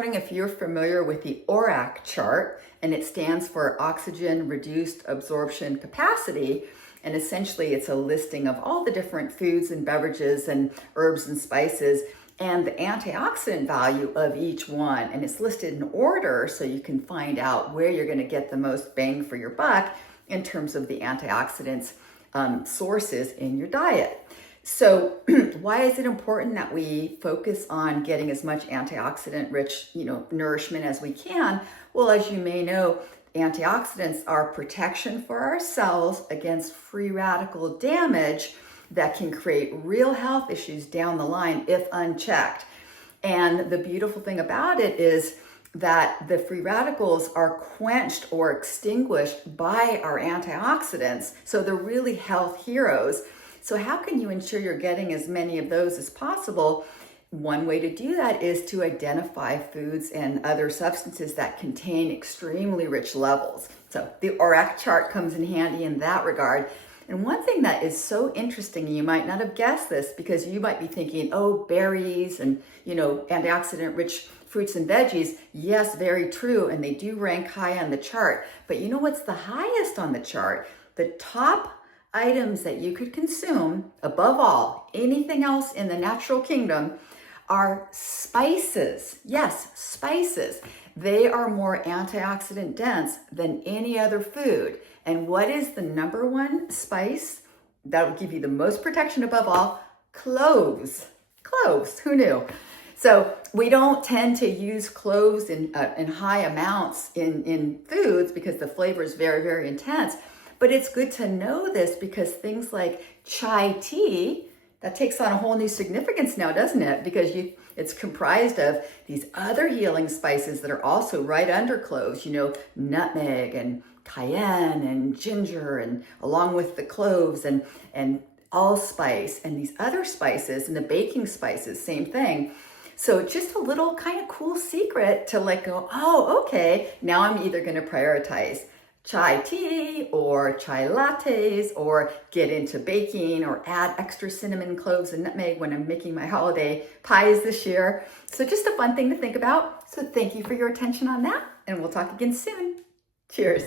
wondering if you're familiar with the ORAC chart, and it stands for Oxygen Reduced Absorption Capacity. And essentially it's a listing of all the different foods and beverages and herbs and spices and the antioxidant value of each one. And it's listed in order so you can find out where you're going to get the most bang for your buck in terms of the antioxidants sources in your diet. So why is it important that we focus on getting as much antioxidant rich, nourishment as we can? Well, as you may know, antioxidants are protection for our cells against free radical damage that can create real health issues down the line if unchecked. And the beautiful thing about it is that the free radicals are quenched or extinguished by our antioxidants. So they're really health heroes. So how can you ensure you're getting as many of those as possible? One way to do that is to identify foods and other substances that contain extremely rich levels. So the ORAC chart comes in handy in that regard. And one thing that is so interesting, you might not have guessed this because you might be thinking, oh, berries and, antioxidant rich fruits and veggies. Yes, very true. And they do rank high on the chart. But you know what's the highest on the chart? The top items that you could consume, above all, anything else in the natural kingdom, are spices. Yes, spices. They are more antioxidant dense than any other food. And what is the number one spice that will give you the most protection above all? Cloves. Cloves, who knew? So we don't tend to use cloves in high amounts in foods because the flavor is very, very intense. But it's good to know this because things like chai tea, that takes on a whole new significance now, doesn't it? Because it's comprised of these other healing spices that are also right under cloves, nutmeg and cayenne and ginger, and along with the cloves and allspice and these other spices and the baking spices, same thing. So just a little kind of cool secret to go, oh, okay, now I'm either going to prioritize chai tea or chai lattes or get into baking or add extra cinnamon, cloves, and nutmeg when I'm making my holiday pies this year. So just a fun thing to think about. So thank you for your attention on that, and we'll talk again soon. Cheers.